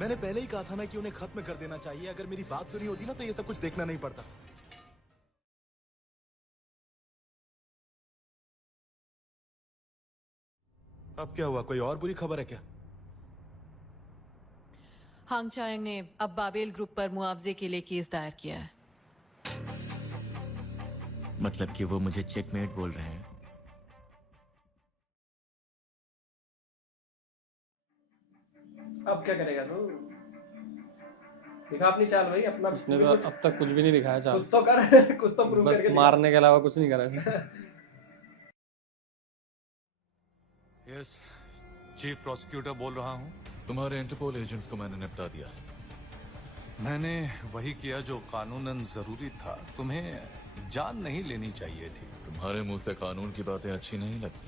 मैंने पहले ही कहा था ना कि उन्हें खत्म कर देना चाहिए। अगर मेरी बात सुनी होती ना तो ये सब कुछ देखना नहीं पड़ता। अब क्या हुआ, कोई और बुरी खबर है क्या? हांग चायांग ने अब बाबेल ग्रुप पर मुआवजे के लिए केस दायर किया है। मतलब कि वो मुझे चेकमेट बोल रहे हैं। अब क्या करेगा तू? दिखा अपनी चाल भाई, अपना। इसने तो अब तक कुछ भी नहीं दिखाया चाल। कुछ तो कर कुछ तो प्रूव बस करके दिखा। मारने के अलावा कुछ नहीं करा इसने। यस, चीफ प्रोसिक्यूटर बोल रहा हूँ। तुम्हारे इंटरपोल एजेंट्स को मैंने निपटा दिया है। मैंने वही किया जो कानूनन जरूरी था। तुम्हें जान नहीं लेनी चाहिए थी। तुम्हारे मुंह से कानून की बातें अच्छी नहीं लगती।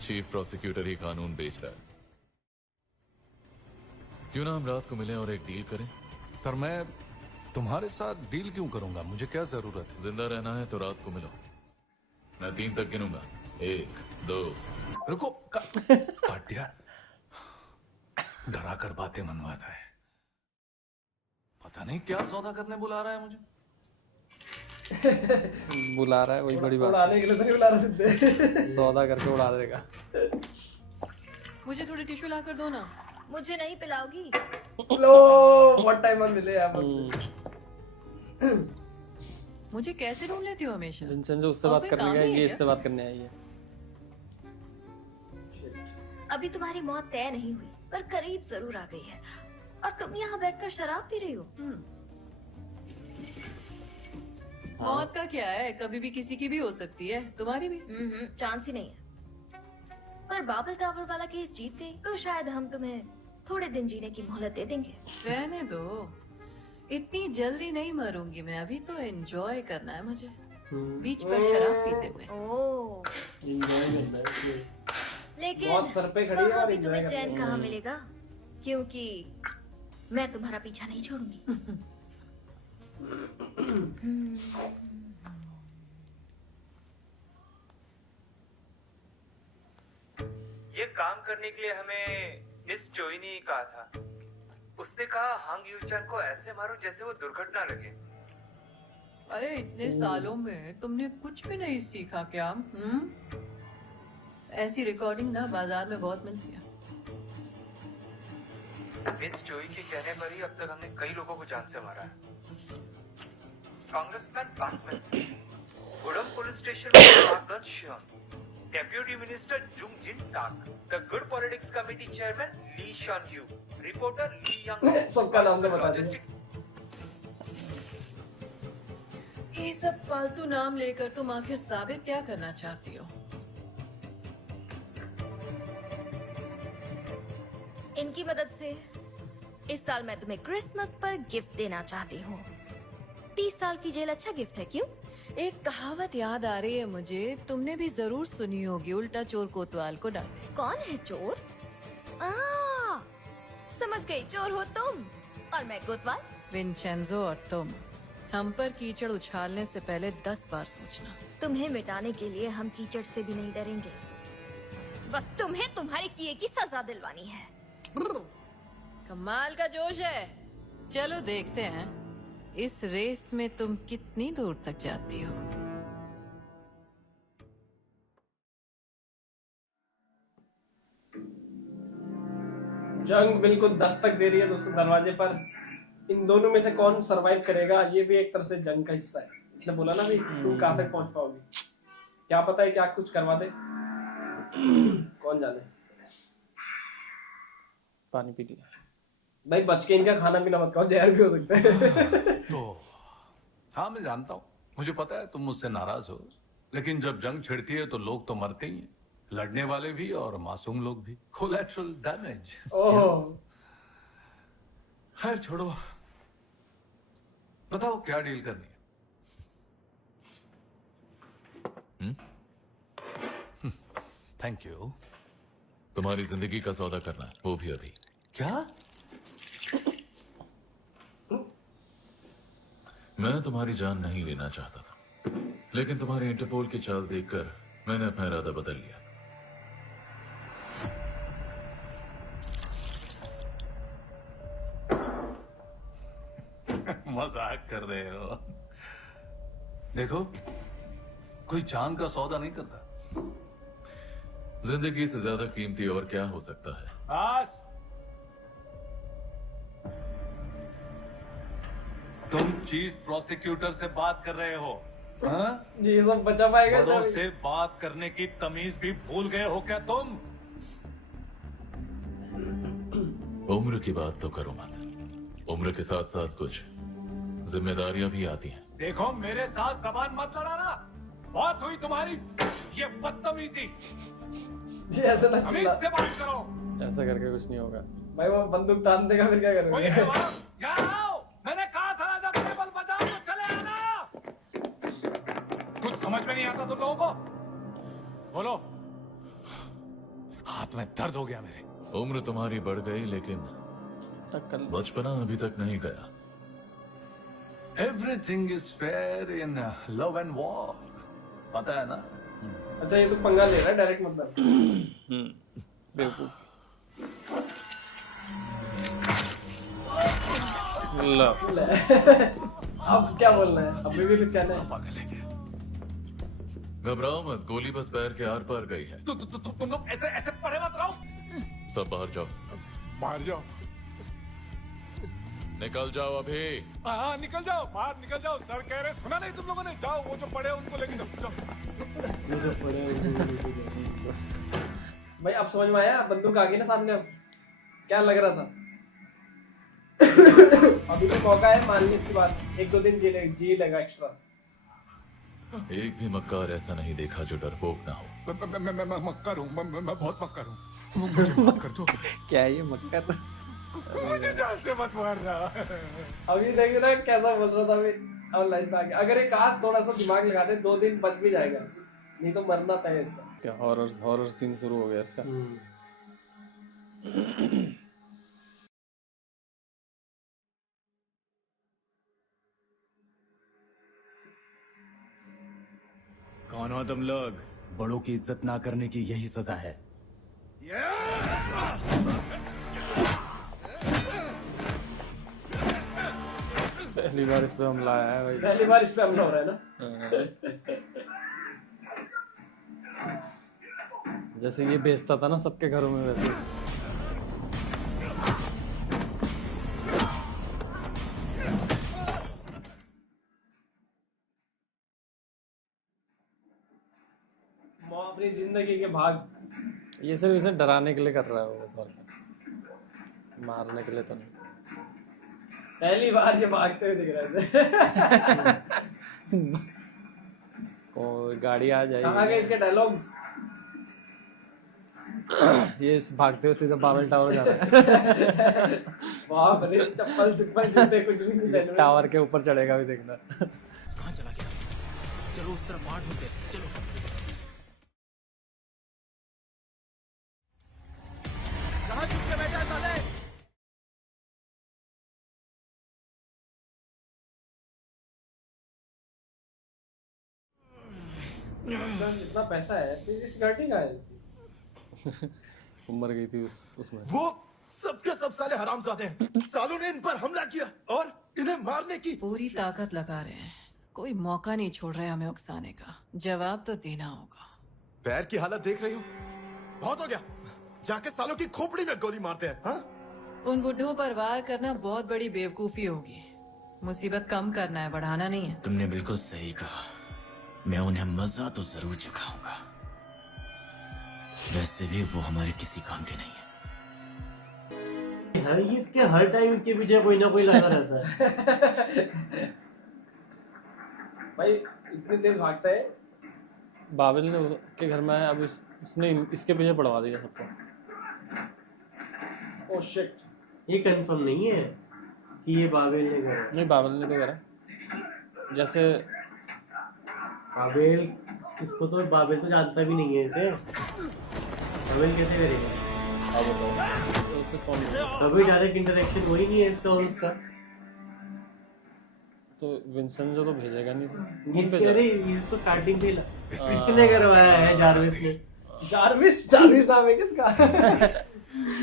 चीफ प्रोसिक्यूटर ही कानून बेच रहा है। क्यों ना हम रात को मिलें और एक डील करें? पर मैं तुम्हारे साथ डील क्यों करूंगा? मुझे क्या जरूरत है? जिंदा रहना है तो रात को मिलो। मैं 3 तक गिनूंगा। 1, 2। रुको। काट दिया। डरा कर बातें मनवाता है। पता नहीं क्या सौदा करने बुला रहा है मुझे। बुला रहा है, वही बड़ी बात उड़ाने के लिए तो नहीं बुला रहा सिद्धे। सौदा करके उड़ा देगा। मुझे थोड़ी टिश्यू ला कर दो ना। मुझे नहीं पिलाओगी? लो, बहुत टाइम बाद मिले यार। मुझे कैसे ढूंढ लेती हो हमेशा? विंसेंजो उससे बात करने गया, ये इससे बात करने आई है। अभी तुम्हारी मौत तय नहीं हुई, पर करीब जरूर आ गई है। और तुम यहाँ बैठकर शराब पी रही हो। मौत का क्या है, कभी भी किसी की भी हो सकती है, तुम्हारी भी। चांस ही नहीं है। पर बाबल टावर वाला केस जीत गई तो शायद हम तुम्हें थोड़े दिन जीने की मोहलत दे देंगे। रहने दो, इतनी जल्दी नहीं मरूंगी मैं। अभी तो एंजॉय करना है मुझे, बीच पर शराब पीते हुए। ओह, एंजॉय करना है। लेकिन बहुत सर पे खड़ी है वहाँ और भी enjoy तुम्हें कर रही चैन है। कहाँ मिलेगा, क्योंकि मैं तुम्हारा पीछा नहीं छोड़ूंगी। ये काम करने के लिए हमें मिस चोई ने कहा था। उसने कहा हांग यूचान को ऐसे मारो जैसे वो दुर्घटना लगे। अरे इतने सालों में तुमने कुछ भी नहीं सीखा क्या? ऐसी रिकॉर्डिंग ना बाजार में बहुत मिलती है। मिस चोई के कहने पर ही अब तक हमने कई लोगों को जान से मारा है। Congressman Bangman, Gudam police station में Shyon, deputy minister Jung Jin Tak, the good politics committee chairman Lee Shan Yu, reporter ली यांग। सबका नाम तो बता दीजिए। ये सब फालतू नाम लेकर तुम आखिर साबित क्या करना चाहती हो? इनकी मदद से इस साल मैं तुम्हें क्रिसमस पर गिफ्ट देना चाहती हूँ। 30 साल की जेल अच्छा गिफ्ट है, क्यों? एक कहावत याद आ रही है मुझे, तुमने भी जरूर सुनी होगी, उल्टा चोर कोतवाल को डांटे। कौन है चोर? समझ गई, चोर हो तुम और मैं कोतवाल। विंचेंजो और तुम हम पर कीचड़ उछालने से पहले 10 बार सोचना। तुम्हें मिटाने के लिए हम कीचड़ से भी नहीं डरेंगे। बस तुम्हें तुम्हारे किए की सजा दिलवानी है। कमाल का जोश है। चलो देखते हैं इस रेस में तुम कितनी दूर तक जाती हो। जंग बिल्कुल दस्तक दे रही है दोस्तों दरवाजे पर। इन दोनों में से कौन सरवाइव करेगा, ये भी एक तरह से जंग का हिस्सा है। इसने बोला ना भी तुम कहाँ तक पहुंच पाओगी, क्या पता है क्या कुछ करवा दे। कौन जाने। पानी पी लिया भाई, बच के इनका खाना पीना मत खाओ, जहर भी हो सकता है। तो हाँ, मैं जानता हूँ, मुझे पता है तुम मुझसे नाराज हो, लेकिन जब जंग छिड़ती है तो लोग तो मरते ही हैं, लड़ने वाले भी और मासूम लोग भी। Collateral damage. ओह, खैर छोड़ो, बताओ क्या डील करनी है? Thank you. तुम्हारी जिंदगी का सौदा करना है, वो भी अभी। क्या? मैं तुम्हारी जान नहीं लेना चाहता था, लेकिन तुम्हारे इंटरपोल की चाल देखकर मैंने अपना इरादा बदल लिया। मजाक कर रहे हो। देखो, कोई जान का सौदा नहीं करता। जिंदगी से ज्यादा कीमती और क्या हो सकता है? आज तुम चीफ प्रोसिक्यूटर से बात कर रहे हो, हाँ? जी सब बचा पाएगा बड़ों सब। से बात करने की तमीज भी भूल गए हो क्या तुम? उम्र की बात तो करो मत। उम्र के साथ साथ कुछ जिम्मेदारियां भी आती हैं। देखो, मेरे साथ जबान मत लड़ाना। बहुत हुई तुम्हारी ये बदतमीजी। जी ऐसा ना अमित से बात करो। ऐसा करके कुछ नहीं होगा। भाई वो बंदूक तान देगा फिर क्या कोई करोगे? है वहाँ? यहाँ आओ। मैंने कहा था ना, जब टेबल बजाओ तो चले आना। कुछ समझ में नहीं आता तुम लोगों को? बोलो। हाथ में दर्द हो गया मेरे। उम्र तुम्हारी बढ़ गई लेकिन अक्ल बचपना अभी तक नहीं गया। Everything is fair in love and war, पता है ना? अच्छा ये तो पंगा ले रहा है डायरेक्ट, मतलब। बेवकूफ। लो अब क्या बोलना है? अभी भी कुछ कहना है? पागल है क्या? घबराओ मत, गोली बस पैर के आर पार गई है। तुम लोग ऐसे ऐसे पड़े मत रहो। सब बाहर जाओ। बाहर जाओ। निकल जाओ अभी। हाँ निकल जाओ, बाहर निकल जाओ। सर कह रहे, सुना नहीं तुम लोगों ने? जाओ, वो जो पड़े उनको लेके जाओ। भाई अब समझ में आया, बंदूक आ गई ना सामने। अब क्या लग रहा था? अभी तो मौका है मान ली इसकी बात। 1-2 दिन जी लेगा एक्स्ट्रा। एक भी मक्कार ऐसा नहीं देखा जो डरपोक ना हो। मैं मक्कर हूँ, मैं बहुत मक्कर हूँ। मुझे माफ कर दो। क्या है ये मक्कर? मुझे जान से मत मारना। अभी देख रहा है कैसा बोल रहा था अभी। अब लाइन पे आ गया। अगर एक काश थोड़ा सा दिमाग लगा दे, 2 दिन बच भी जाएगा, नहीं तो मरना तय है इसका। क्या हॉरर सीन शुरू हो गया इसका? कौन हो तुम लोग? बड़ों की इज्जत ना करने की यही सजा है। पहली बार इस पे हमला आया है भाई। पहली बार इस पे हमला हो रहा है ना। जैसे ये बेचता था ना सबके घरों में, वैसे। अपनी जिंदगी के भाग। ये सिर्फ इसे डराने के लिए कर रहा है वो, बस और क्या। मारने के लिए तो नहीं। पहली बार ये भागते हुए दिख रहा है। कोई गाड़ी आ जाएगी। कहाँ गए इसके डायलॉग्स? ये इस भागते हुए सीधा बाबल टावर जा रहा है। वहाँ भले चप्पल जूते कुछ भी नहीं पहने। टावर के ऊपर चढ़ेगा भी, देखना। कहाँ चला गया? चलो उस तरफ बाहर ढूंढते हैं, चलो। कहाँ छुप के बैठा है साले? इतना पैसा है तो ये सिक्योरिटी कहाँ है इसकी? मर गई थी उसमें। वो सबके सब साले हरामजादे हैं। सालों ने इन पर हमला किया और इन्हें मारने की पूरी ताकत लगा रहे हैं, कोई मौका नहीं छोड़ रहे हमें उकसाने का। जवाब तो देना होगा। पैर की हालत देख रही हो? बहुत हो गया, जाके सालों की खोपड़ी में गोली मारते हैं। हाँ? उन बुढ़ों पर वार करना बहुत बड़ी बेवकूफी होगी। मुसीबत कम करना है, बढ़ाना नहीं है। तुमने बिल्कुल सही कहा। मैं उन्हें मजा तो जरूर चखाऊंगा। वैसे भी वो हमारे किसी काम के नहीं है। हर टाइम इसके पीछे कोई ना कोई लगा रहता है। भाई इतनी तेज भागता है। बाबिल ने उसके घर में आया, अब उसने इसके पीछे पड़वा दिया सबको। ओह शिट, ये कंफर्म नहीं है कि ये बाबेल ने करा। नहीं, बाबिल ने तो करा। जैसे बाबेल इसको तो बाबेल तो जानता भी नहीं है इसे। बाबेल कैसे करेगा? तो उससे कौन? कभी डायरेक्ट इंटरेक्शन हो ही नहीं है इसका और उसका। तो विंसेंजो तो भेजेगा नहीं। इसको स्टार्टिंग पे इसने करवाया है जारविस ने। जारविस नाम है किसका?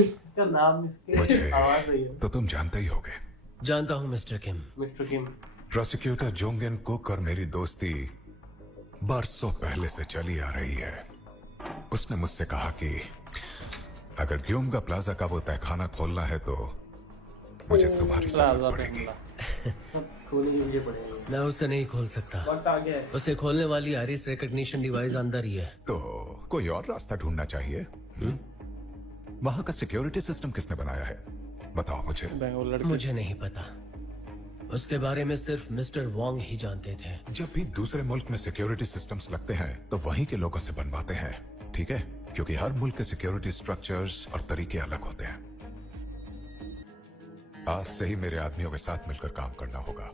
इसका नाम इसके आवाज नहीं है। तो तुम जानते ही होगे जानता हूँ मिस्टर किम। मिस्टर किम। प्रोसिक्यूटर जोंगिन कुक और मेरी दोस्ती बरसों पहले से चली आ रही है। उसने मुझसे कहा कि अगर ग्यूमगा प्लाजा का वो तहखाना खोलना है तो मुझे तुम्हारी जरूरत पड़ेगी। खोलने के मुझे पड़ेगा। मैं उसे नहीं खोल सकता। वक्त आ गया है। उसे खोलने वाली आइरिस रिकॉग्निशन डिवाइस अंदर ही है। तो कोई और रास्ता ढूंढना चाहिए। वहां का सिक्योरिटी सिस्टम किसने बनाया है, बताओ मुझे। मुझे नहीं पता, उसके बारे में सिर्फ मिस्टर वोंग ही जानते थे। जब भी दूसरे मुल्क में सिक्योरिटी सिस्टम्स लगते हैं तो वहीं के लोगों से बनवाते हैं, ठीक है? क्योंकि हर मुल्क के सिक्योरिटी स्ट्रक्चर्स और तरीके अलग होते हैं। आज से ही मेरे आदमियों के साथ मिलकर काम करना होगा।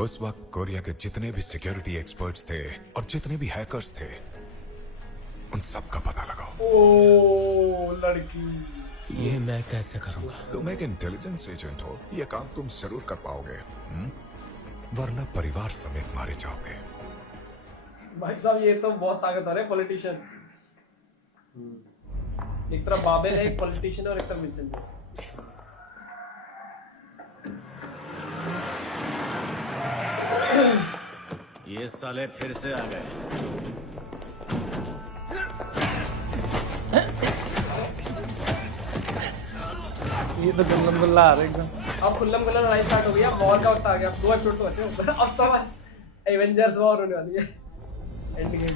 उस वक्त कोरिया के जितने भी सिक्योरिटी एक्सपर्ट्स थे और जितने भी हैकर्स थे, उन सब का पता लगाओ। ओ लड़की, ये मैं कैसे करूंगा? तुम एक इंटेलिजेंस एजेंट हो, ये काम तुम जरूर कर पाओगे। वरना परिवार समेत मारे जाओगे। भाई साहब ये तो बहुत ताकतवर है पॉलिटिशियन। एक तरफ बाबेल है, एक पॉलिटिशियन, और एक तरफ विंसेंट। ये साले फिर से आ गए। ये तो गुल्लम गुल्ला आ रहा है एकदम। अब खुल्लम खुल्ला लड़ाई स्टार्ट हो गई। अब वॉर का वक्त आ गया। 2 एपिसोड तो बचे हैं। अब तो बस एवेंजर्स वॉर होने वाली है, एंड गेम।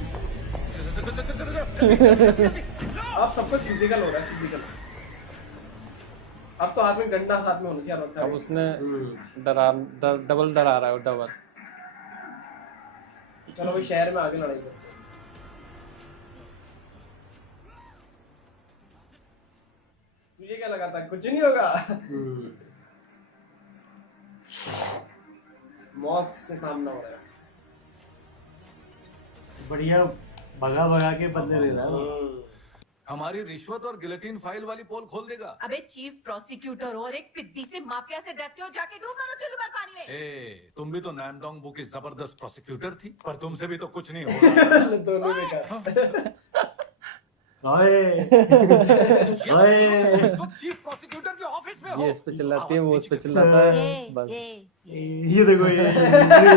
अब सब कुछ फिजिकल हो रहा है, फिजिकल। अब तो हाथ में गंडा हाथ में होना चाहिए। अब उसने डबल डरा रहा है, डबल। चलो भाई शहर में आगे लड़ाई करते हैं। तुझे क्या लगा था कुछ नहीं होगा? मौत से सामना हो रहा है। बढ़िया भगा भगा के बदले दे रहा है। हमारी रिश्वत और गिलेटिन फाइल वाली पोल खोल देगा। अबे चीफ प्रोसिक्यूटर हो और एक पिद्दी से माफिया से डरते हो, जाके डूब मरो चुल्लू भर पानी में। ए, तुम भी तो नामडोंग बू की जबरदस्त प्रोसिक्यूटर थी, पर तुमसे भी तो कुछ नहीं होगा। दोनों में का। ओए इस वक्त चीफ प्रोसिक्यूटर के ऑफिस में हो। ये इस पे चिल्लाती है, वो उस पे चिल्लाता है, बस। ये देखो, ये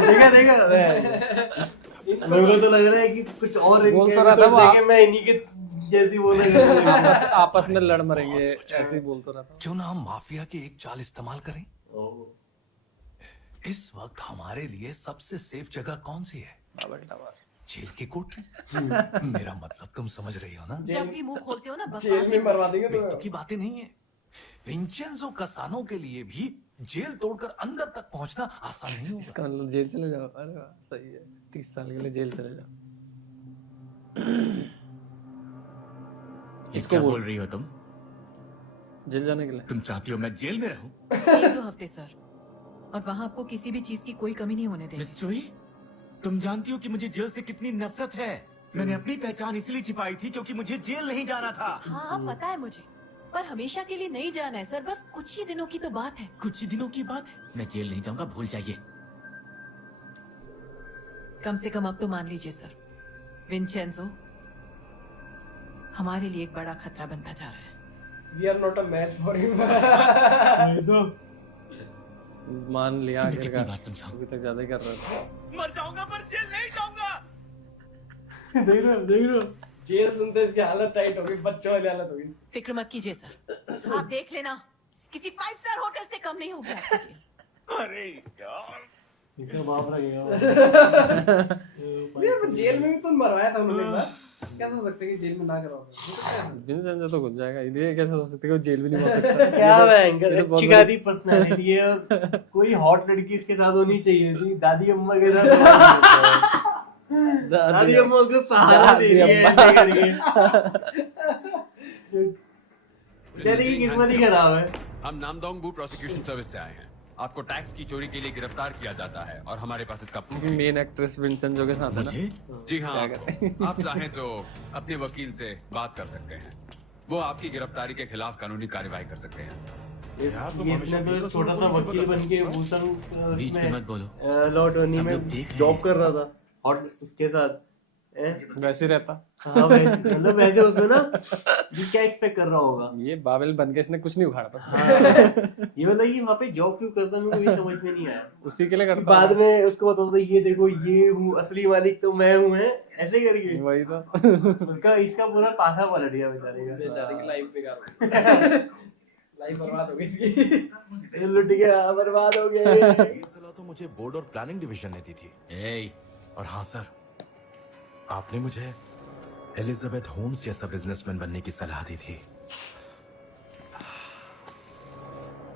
देखा देखा। मेरे को तो लग रहा है कि कुछ और बोल तो रहा था वो। देखे मैं इन्हीं के जैसी बोला। आपस में लड़ मरेंगे, ऐसे ही बोल तो रहा था। क्यों ना हम माफिया की एक चाल इस्तेमाल करें? इस वक्त हमारे लिए सबसे सेफ जगह कौन सी है? जेल की कोठरी। मेरा मतलब तुम समझ रही हो ना? जब भी मुंह खोलते हो ना जेल में मरवा देंगे बेइज्जती की बातें नहीं है। विंचेंजो कसानो के लिए भी जेल तोड़कर अंदर तक पहुंचना आसान नहीं होगा। इसका मतलब जेल चले जाओ। अरे वाह, सही है, 30 साल के लिए जेल चले जाओ। क्या बोल रही हो तुम? जेल जाने के लिए? तुम चाहती हो मैं जेल में रहूं? 1-2 हफ्ते सर, और वहाँ आपको किसी भी चीज की कोई कमी नहीं होने देंगे। मिस चोई, तुम जानती हो कि मुझे जेल से कितनी नफरत है। मैंने अपनी पहचान इसलिए छिपाई थी क्योंकि मुझे जेल नहीं जाना था। हाँ पता है मुझे, पर हमेशा के लिए नहीं जाना है सर, बस कुछ ही दिनों की तो बात है। कुछ ही दिनों की बात है। मैं जेल नहीं जाऊंगा, भूल जाइए। कम से कम अब तो मान लीजिए सर, विंचेंजो हमारे लिए एक बड़ा खतरा बनता जा रहा है। We are not a match for him। मान लिया कितनी आखिरकार। बार समझाऊं? अभी तक ज्यादा ही कर रहा था। मर जाऊंगा पर जेल नहीं जाऊंगा। देख रहे हो। जेल सुनते इसकी हालत टाइट हो गई, बच्चों वाली हालत हो गई। फिक्र मत कीजिए सर, आप देख लेना, किसी 5 स्टार होटल से कम नहीं होगी आपका जेल। अरे यार, इनका बाप लगेगा। यार जेल में भी तो मरवाया था उन्होंने एक बार। कैसे हो सकता है कि जेल में ना करवाओ? विंसेंट तो घुस जाएगा। ये कैसे हो सकता है कि वो जेल भी नहीं पहुंच सकता? क्या भयंकर अच्छी खासी पर्सनालिटी है, और कोई हॉट लड़की इसके साथ होनी चाहिए थी। दादी अम्मा के साथ दादी अम्मा उसको सहारा दे रही है ऐसे करके। बेचारी की किस्मत ही खराब है। हम नामदोंग बू प्रोसिक्यूशन सर्विस से आए हैं। आपको टैक्स की चोरी के लिए गिरफ्तार किया जाता है और हमारे पास इसका प्रूफ है। मेन एक्ट्रेस विंसेंट के साथ है ना? जी हाँ, आप चाहें तो अपने वकील से बात कर सकते हैं। वो आपकी गिरफ्तारी के खिलाफ कानूनी कार्यवाही कर सकते हैं। ये इसने तो छोटा सा वकील बन के बीच में मत बोलो। लॉ अटॉर्नी में जॉब कर रहा था और उसके साथ वैसे ही रहता। हाँ वैसे मतलब वैसे उसमें ना ये क्या एक्सपेक्ट कर रहा होगा। ये बाबेल बन के इसने कुछ नहीं उखाड़ा था। हाँ ये मतलब ये वहाँ पे जॉब क्यों करता है मेरे को ये समझ में नहीं आया। उसी के लिए करता बाद में उसको बताता ये देखो ये हूँ असली मालिक तो मैं हूँ है ऐसे करके। वही तो उसका इसका पूरा पासा पलट गया बेचारे का। बेचारे की लाइफ बेकार लाइफ बर्बाद हो गई इसकी। लुट गया बर्बाद हो गया। ये सलाह तो मुझे बोर्ड और प्लानिंग डिवीजन ने दी थी। और हाँ सर, आपने मुझे एलिजाबेथ होम्स जैसा बिजनेसमैन बनने की सलाह दी थी,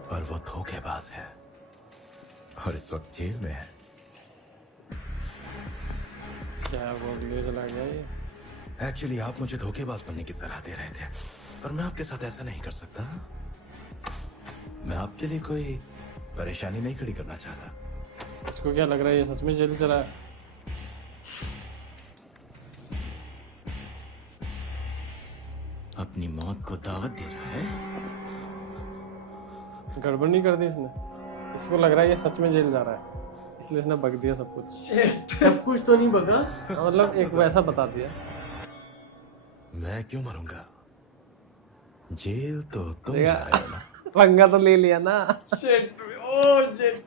पर वो धोखेबाज है और इस वक्त जेल में है। क्या बोल के चला गया ये। एक्चुअली आप मुझे धोखेबाज बनने की सलाह दे रहे थे, पर मैं आपके साथ ऐसा नहीं कर सकता। मैं आपके लिए कोई परेशानी नहीं खड़ी करना चाहता। इसको क्या लग रहा है ये सच में जेल चला है? अपनी मौत को दावत दे रहा है। गड़बड़ नहीं कर दी इसने? इसको लग रहा है ये सच में जेल जा रहा है, इसलिए इसने बक दिया सब कुछ। सब कुछ तो नहीं बका, मतलब एक वैसा बता दिया। मैं क्यों मरूंगा? जेल तो तुम जा रहे हो ना। पंगा तो ले लिया ना। Shit oh shit.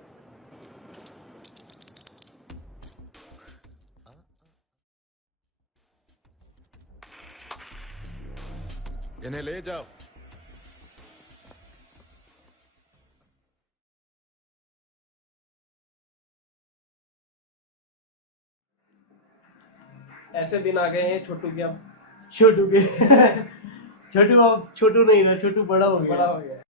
इन्हें ले जाओ। ऐसे दिन आ गए हैं छोटू के अब। छोटू के छोटू अब छोटू नहीं रहा, छोटू बड़ा हो गया। बड़ा हो गया।